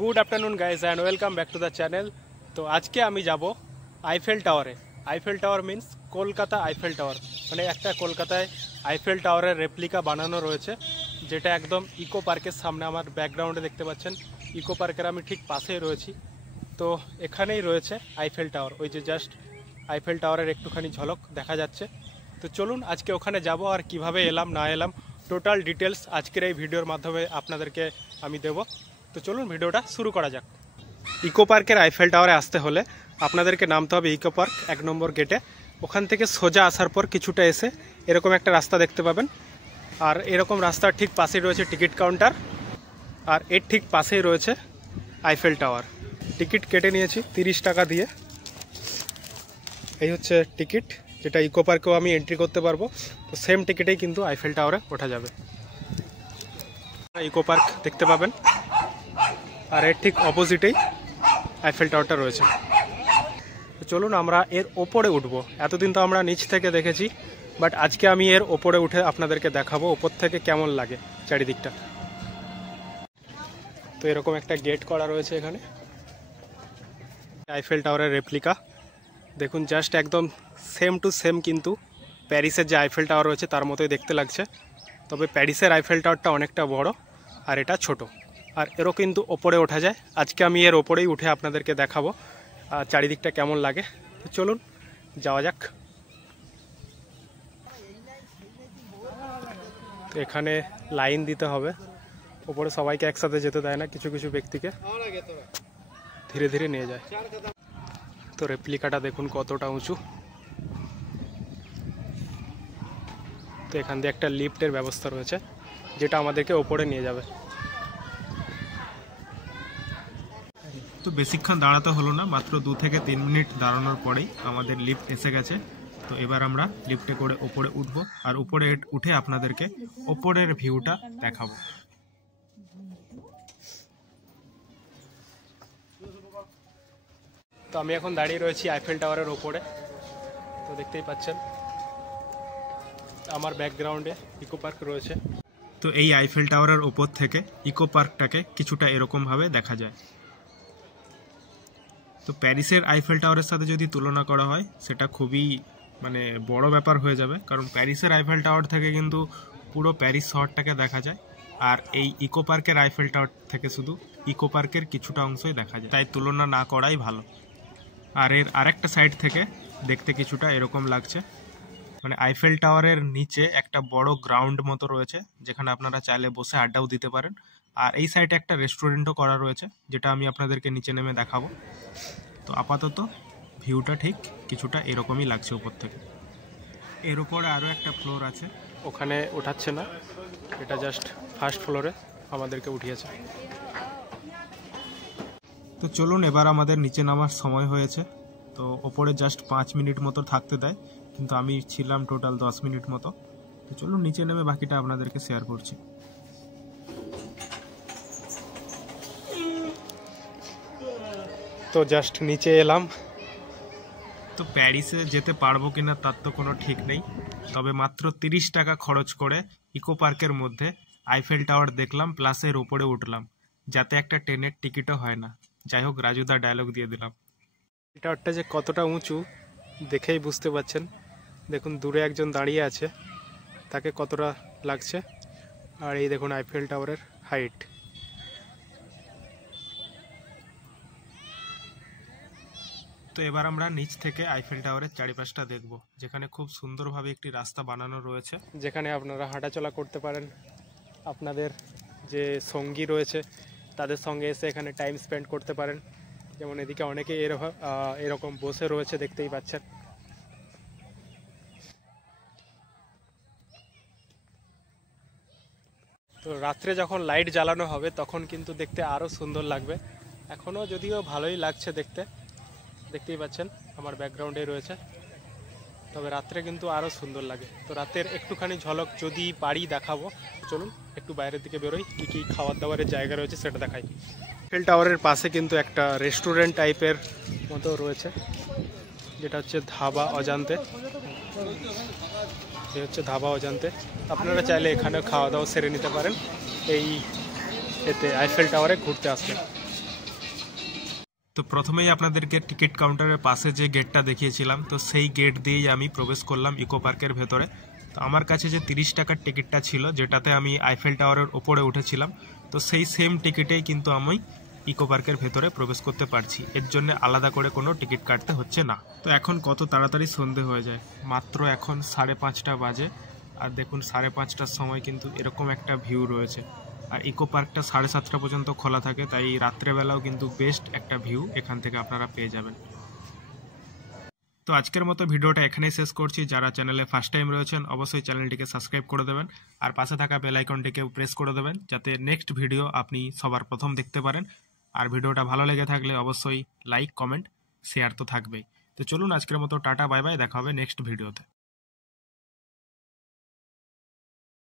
Good afternoon guys and welcome back to the channel. তো আজকে আমি যাব আইফেল টাওয়ারে। Eiffel tower means Kolkata Eiffel tower, মানে একটা কলকাতায় আইফেল টাওয়ারের রেপ্লিকা বানানো রয়েছে, যেটা একদম ইকো পার্কের সামনে। আমার ব্যাকগ্রাউন্ডে দেখতে পাচ্ছেন ইকো পার্কের আমি ঠিক পাশেই রয়েছি। তো এখানেই রয়েছে আইফেল টাওয়ার, ওই যে জাস্ট আইফেল টাওয়ারের একটুখানি ঝলক দেখা যাচ্ছে। তো চলুন আজকে ওখানে যাব, আর কিভাবে এলাম না এলাম টোটাল ডিটেলস আজকের এই ভিডিওর মাধ্যমে আপনাদেরকে আমি দেব। তো চলুন ভিডিওটা শুরু করা যাক। ইকো পার্কের আইফেল টাওয়ারে আসতে হলে আপনাদেরকে নামতে হবে ইকো পার্ক 1 নম্বর গেটে। ওখান থেকে সোজা আসার পর কিছুটা এসে এরকম একটা রাস্তা দেখতে পাবেন, আর এরকম রাস্তার ঠিক পাশেই রয়েছে টিকিট কাউন্টার, আর এর ঠিক পাশেই রয়েছে আইফেল টাওয়ার। টিকিট কেটে নিয়েছি 30 টাকা দিয়ে। এই হচ্ছে টিকিট, যেটা ইকো পার্কেও আমি এন্ট্রি করতে পারবো। তো সেম টিকিটেই কিন্তু আইফেল টাওয়ারে ওঠা যাবে। ইকো পার্ক দেখতে পাবেন, আর এর ঠিক অপোজিটেই আইফেল টাওয়ারটা রয়েছে। তো চলুন আমরা এর ওপরে উঠবো। এতদিন তো আমরা নিচ থেকে দেখেছি, বাট আজকে আমি এর ওপরে উঠে আপনাদেরকে দেখাবো ওপর থেকে কেমন লাগে চারিদিকটা। তো এরকম একটা গেট করা রয়েছে এখানে। আইফেল টাওয়ারের রেপ্লিকা দেখুন, জাস্ট একদম সেম টু সেম, কিন্তু প্যারিসের যে আইফেল টাওয়ার রয়েছে তার মতোই দেখতে লাগছে। তবে প্যারিসের আইফেল টাওয়ারটা অনেকটা বড়, আর এটা ছোট, আর এরও কিন্তু ওপরে ওঠা যায়। আজকে আমি এর ওপরেই উঠে আপনাদেরকে দেখাবো আর চারিদিকটা কেমন লাগে। তো চলুন যাওয়া যাক। তো এখানে লাইন দিতে হবে, ওপরে সবাইকে একসাথে যেতে দেয় না, কিছু কিছু ব্যক্তিকে ধীরে ধীরে নিয়ে যায়। তো রেপ্লিকাটা দেখুন কতটা উঁচু। তো এখান দিয়ে একটা লিফটের ব্যবস্থা রয়েছে, যেটা আমাদেরকে ওপরে নিয়ে যাবে। তো বেশিক্ষণ দাঁড়াতে হলো না, মাত্র 2 থেকে 3 মিনিট দাঁড়ানোর পরেই আমাদের লিফট এসে গেছে। তো এবার আমরা লিফটে করে ওপরে উঠবো, আর উপরে উঠে আপনাদেরকে ওপরের ভিউটা দেখাবো। তো আমি এখন দাঁড়িয়ে রয়েছি আইফেল টাওয়ারের ওপরে। তো দেখতেই পাচ্ছেন আমার ব্যাকগ্রাউন্ডে ইকো পার্ক রয়েছে। তো এই আইফেল টাওয়ারের ওপর থেকে ইকো পার্কটাকে কিছুটা এরকমভাবে দেখা যায়। তো প্যারিসের আইফেল টাওয়ারের সাথে যদি তুলনা করা হয়, সেটা খুবই বড় ব্যাপার হয়ে যাবে, কারণ প্যারিসের আইফেল টাওয়ার থেকে কিন্তু পুরো প্যারিস শহরটাকে দেখা যায়, আর এই ইকো পার্কের আইফেল টাওয়ার থেকে শুধু ইকো পার্কের কিছুটা অংশই দেখা যায়। তাই তুলনা না করাই ভালো। আর এর আরেকটা সাইড থেকে দেখতে কিছুটা এরকম লাগছে, আইফেল টাওয়ারের নিচে একটা বড় গ্রাউন্ড মতো রয়েছে, যেখানে আপনারা চাইলে বসে আড্ডাও দিতে পারেন। আর এই সাইডে একটা রেস্টুরেন্টও করা রয়েছে, যেটা আমি আপনাদেরকে নিচে নেমে দেখাবো। তো আপাতত ভিউটা ঠিক কিছুটা এরকমই লাগছে উপর থেকে। এর উপরে আরও একটা ফ্লোর আছে, ওখানে ওঠাচ্ছে না, এটা জাস্ট ফার্স্ট ফ্লোরে আমাদেরকে উঠিয়েছে। তো চলুন এবার আমাদের নিচে নামার সময় হয়েছে। তো ওপরে জাস্ট 5 মিনিট মতো থাকতে দেয়, কিন্তু আমি ছিলাম টোটাল 10 মিনিট মতো। তো চলুন নিচে নেমে বাকিটা আপনাদেরকে শেয়ার করছি। তো জাস্ট নিচে এলাম। তো প্যারিসে যেতে পারবো কিনা তার তো কোনো ঠিক নেই, তবে মাত্র 30 টাকা খরচ করে ইকো পার্কের মধ্যে আইফেল টাওয়ার দেখলাম, প্লাস এর উপরে উঠলাম, যাতে একটা ট্রেনের টিকিটও হয় না। যাই হোক, রাজুদা ডায়লগ দিয়ে দিলাম। টাওয়ারটা যে কতটা উঁচু দেখেই বুঝতে পারছেন। দেখুন দূরে একজন দাঁড়িয়ে আছে, তাকে কতটা লাগছে। আর এই দেখুন আইফেল টাওয়ারের হাইট। তো এবার আমরা নিচ থেকে আইফেল টাওয়ারের চারিপাশটা দেখব, যেখানে খুব সুন্দরভাবে একটি রাস্তা বানানো রয়েছে, যেখানে আপনারা হাঁটাচলা করতে পারেন। আপনাদের যে সঙ্গী রয়েছে তাদের সঙ্গে এসে এখানে টাইম স্পেন্ড করতে পারেন। যেমন এদিকে অনেকে এরকম বসে রয়েছে, দেখতেই পাচ্ছেন। তো রাত্রে যখন লাইট জ্বালানো হবে তখন কিন্তু দেখতে আরও সুন্দর লাগবে। এখনও যদিও ভালোই লাগছে দেখতে, দেখতেই পাচ্ছেন আমার ব্যাকগ্রাউন্ডে রয়েছে, তবে রাত্রে কিন্তু আরও সুন্দর লাগে। তো রাতের একটুখানি ঝলক যদি পারি দেখাবো। চলুন একটু বাইরের দিকে বেরোই, কী কী খাবার দাবারের জায়গা রয়েছে সেটা দেখাই। আইফেল টাওয়ারের পাশে কিন্তু একটা রেস্টুরেন্ট টাইপের মতো রয়েছে, যেটা হচ্ছে ধাবা অজান্তে। এই হচ্ছে ধাবা অজান্তে। আপনারা চাইলে এখানে খাওয়া দাওয়া সেরে নিতে পারেন এই এতে আইফেল টাওয়ারে ঘুরতে আসলে। তো প্রথমেই আপনাদেরকে টিকিট কাউন্টারের পাশে যে গেটটা দেখিয়েছিলাম, তো সেই গেট দিয়েই আমি প্রবেশ করলাম ইকো পার্কের ভেতরে। তো আমার কাছে যে 30 টাকার টিকিটটা ছিল, যেটাতে আমি আইফেল টাওয়ারের ওপরে উঠেছিলাম, তো সেই সেম টিকিটেই কিন্তু আমি ইকো পার্কের ভেতরে প্রবেশ করতে পারছি। এর জন্য আলাদা করে কোনো টিকিট কাটতে হচ্ছে না। তো এখন কত তাড়াতাড়ি সন্ধে হয়ে যায়, মাত্র এখন 5:30 বাজে। আর দেখুন 5:30টার সময় কিন্তু এরকম একটা ভিউ রয়েছে। আর ইকো পার্কটা 7:30 পর্যন্ত খোলা থাকে, তাই রাত্রেবেলাও কিন্তু বেস্ট একটা ভিউ এখান থেকে আপনারা পেয়ে যাবেন। তো আজকের মতো ভিডিওটা এখানেই শেষ করছি। যারা চ্যানেলে ফার্স্ট টাইম রয়েছেন অবশ্যই চ্যানেলটিকে সাবস্ক্রাইব করে দেবেন, আর পাশে থাকা বেল আইকনটিকেও প্রেস করে দেবেন, যাতে নেক্সট ভিডিও আপনি সবার প্রথম দেখতে পারেন। আর ভিডিওটা ভালো লেগে থাকলে অবশ্যই লাইক, কমেন্ট, শেয়ার তো থাকবেই। তো চলুন আজকের মতো টাটা, বাই বাই, দেখা হবে নেক্সট ভিডিওতে।